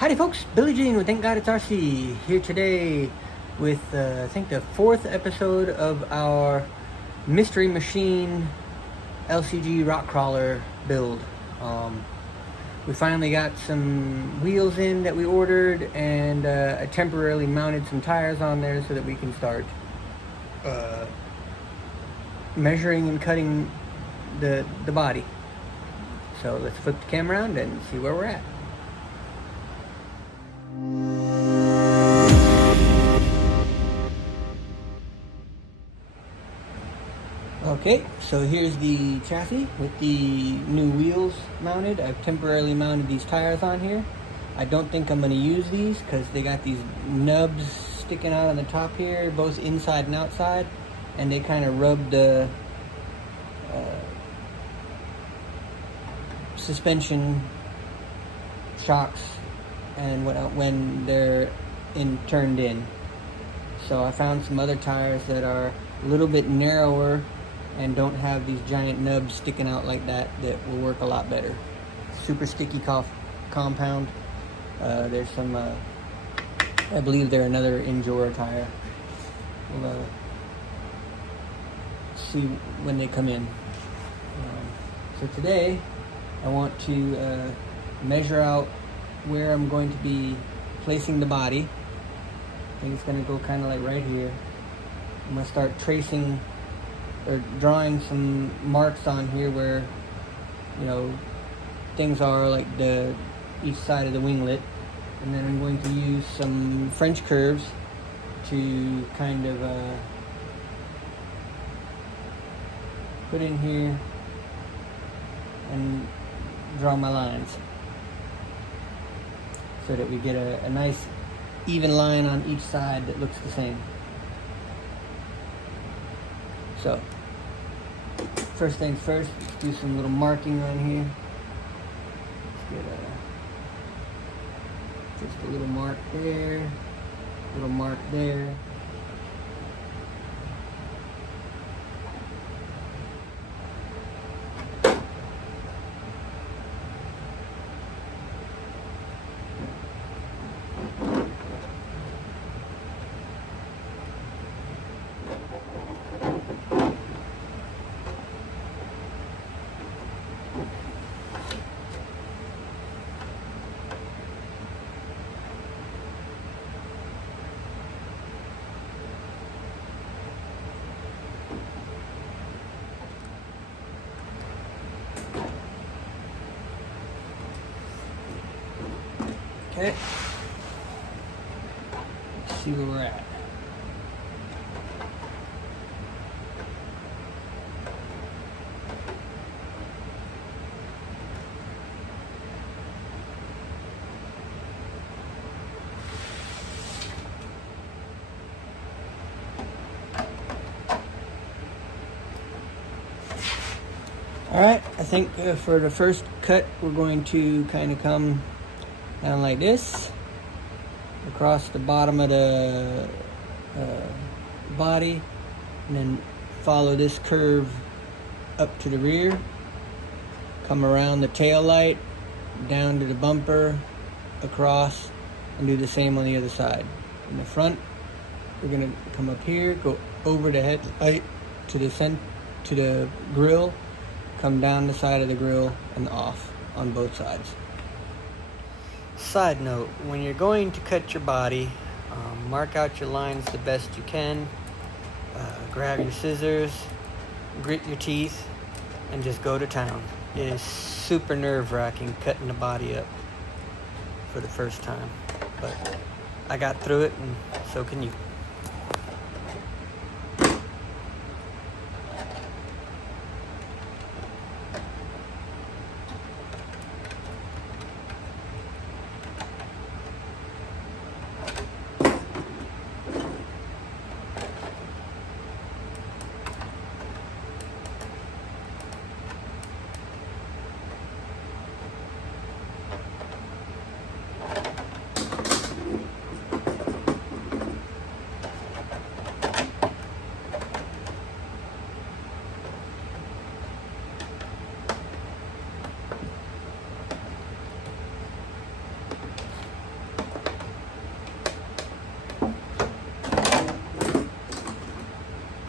Howdy folks, Billy Jean with Thank God It's RC here today with I think the 4th episode of our Mystery Machine LCG rock crawler build. We finally got some wheels in that we ordered, and I temporarily mounted some tires on there so that we can start measuring and cutting the body. So let's flip the camera around and see where we're at. Okay, so here's the chassis with the new wheels mounted. I've temporarily mounted these tires on here. I don't think I'm going to use these because they got these nubs sticking out on the top here, both inside and outside, and they kind of rub the suspension shocks and whatnot when they're turned in. So I found some other tires that are a little bit narrower and don't have these giant nubs sticking out like that will work a lot better. Super sticky compound. There's some, I believe they're another Injora tire. We'll see when they come in. So today I want to measure out where I'm going to be placing the body. I think it's going to go kind of like right here. I'm going to start tracing or drawing some marks on here where, you know, things are, like each side of the winglet. And then I'm going to use some French curves to kind of put in here and draw my lines so that we get a nice even line on each side that looks the same. So, first things first, let's do some little marking on here. Let's get just a little mark there, little mark there. Okay, let's see where we're at. Alright, I think for the first cut we're going to kind of come down like this, across the bottom of the body, and then follow this curve up to the rear, come around the tail light, down to the bumper, across, and do the same on the other side. In the front, we're going to come up here, go over the headlight to the grill, come down the side of the grill and off on both sides. Side note, when you're going to cut your body, mark out your lines the best you can. Grab your scissors, grit your teeth, and just go to town. It is super nerve-wracking cutting the body up for the first time, but I got through it, and so can you.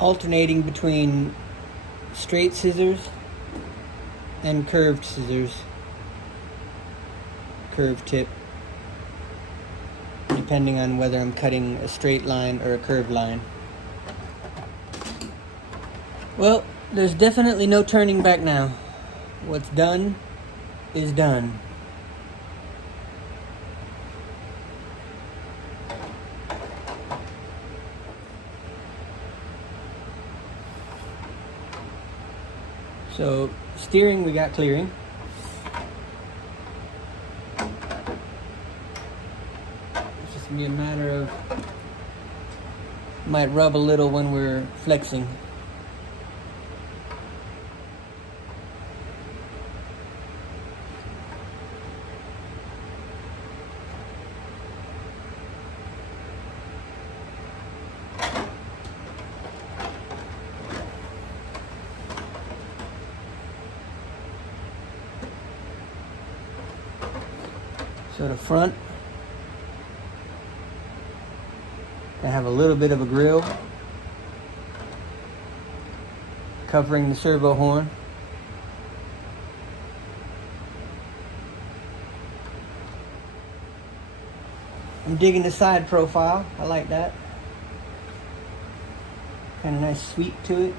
alternating between straight scissors and curved scissors, curved tip, depending on whether I'm cutting a straight line or a curved line. Well, there's definitely no turning back now. What's done is done. So, steering, we got clearing. It's just gonna be a matter of, might rub a little when we're flexing. So the front, I have a little bit of a grill covering the servo horn. I'm digging the side profile. I like that. Kind of nice sweep to it.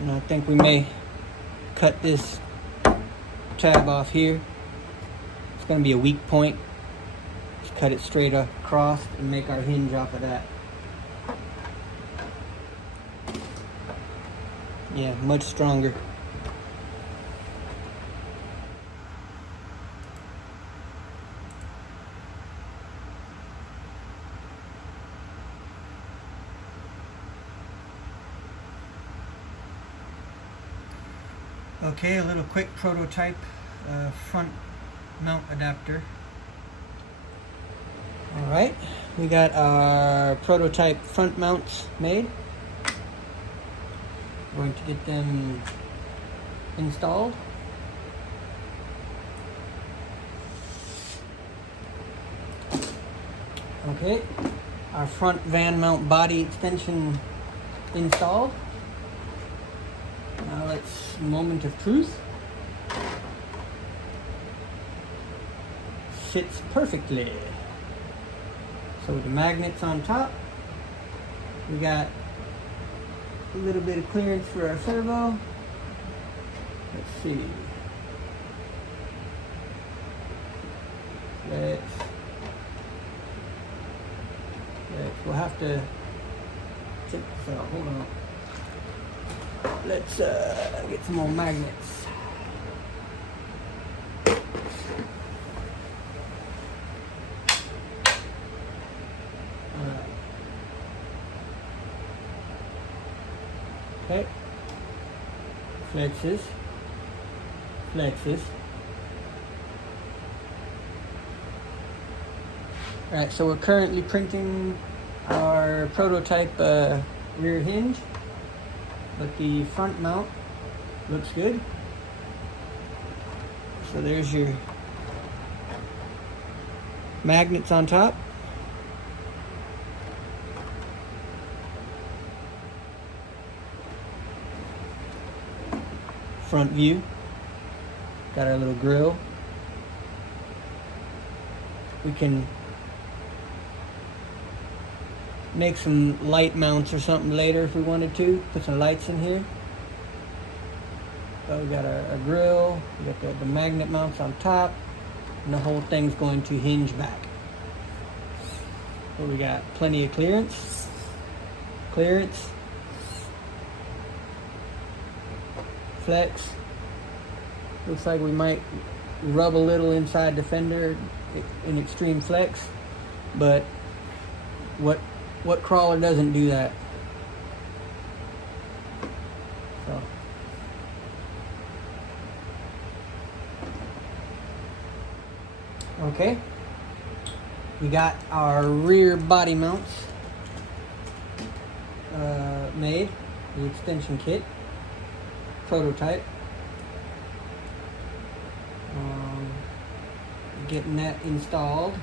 And I think we may cut this tab off here. It's going to be a weak point. Just cut it straight across and make our hinge off of that. Yeah, much stronger. Okay, a little quick prototype front mount adapter. Alright, we got our prototype front mounts made. We're going to get them installed. Okay, our front van mount body extension installed. Now let's moment of truth. Fits perfectly. So with the magnets on top, we got a little bit of clearance for our servo. Let's see. We'll have to check this out. Hold on. Let's get some more magnets. Okay. Flexes. Alright, so we're currently printing our prototype rear hinge, but the front mount looks good. So there's your magnets on top. Front view. Got our little grill. We can make some light mounts or something later if we wanted to. Put some lights in here. So we got a grill, we got the magnet mounts on top, and the whole thing's going to hinge back. So we got plenty of clearance. Flex. Looks like we might rub a little inside the fender in extreme flex, but what crawler doesn't do that? So okay, we got our rear body mounts made, the extension kit prototype. getting that installed.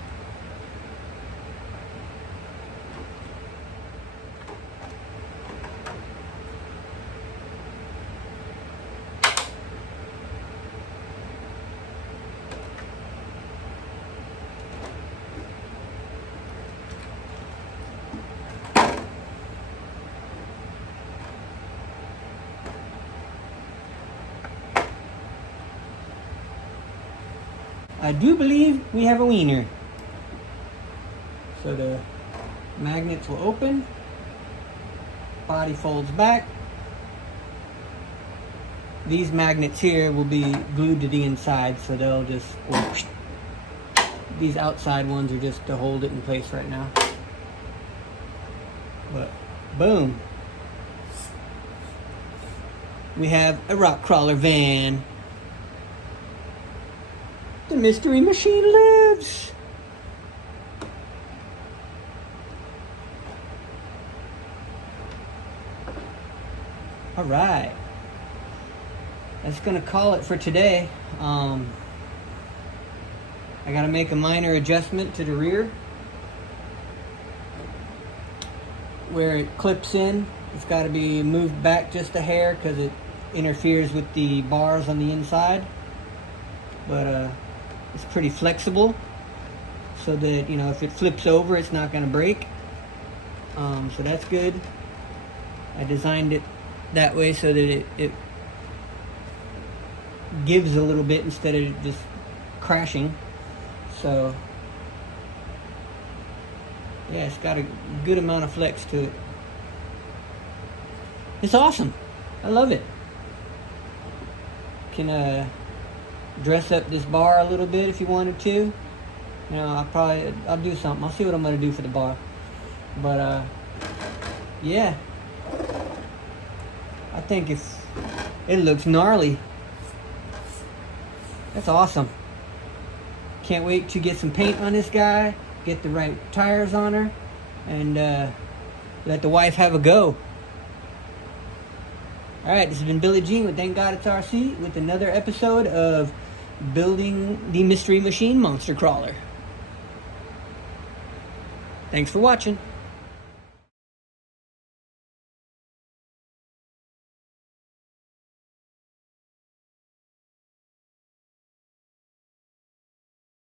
I do believe we have a wiener. So the magnets will open, body folds back. These magnets here will be glued to the inside, so they'll just, these outside ones are just to hold it in place right now. But boom, we have a rock crawler van. The mystery machine lives! Alright. That's gonna call it for today. I gotta make a minor adjustment to the rear. Where it clips in, it's gotta be moved back just a hair because it interferes with the bars on the inside. But it's pretty flexible, so that, you know, if it flips over, it's not going to break. So that's good. I designed it that way so that it gives a little bit instead of just crashing. So yeah, it's got a good amount of flex to it. It's awesome. I love it. Can dress up this bar a little bit if you wanted to. You know, I'll do something. I'll see what I'm gonna do for the bar. But yeah, I think it looks gnarly. That's awesome. Can't wait to get some paint on this guy, get the right tires on her, and let the wife have a go. Alright, this has been Billy Jean with Thank God It's RC with another episode of Building the Mystery Machine Monster Crawler. Thanks for watching.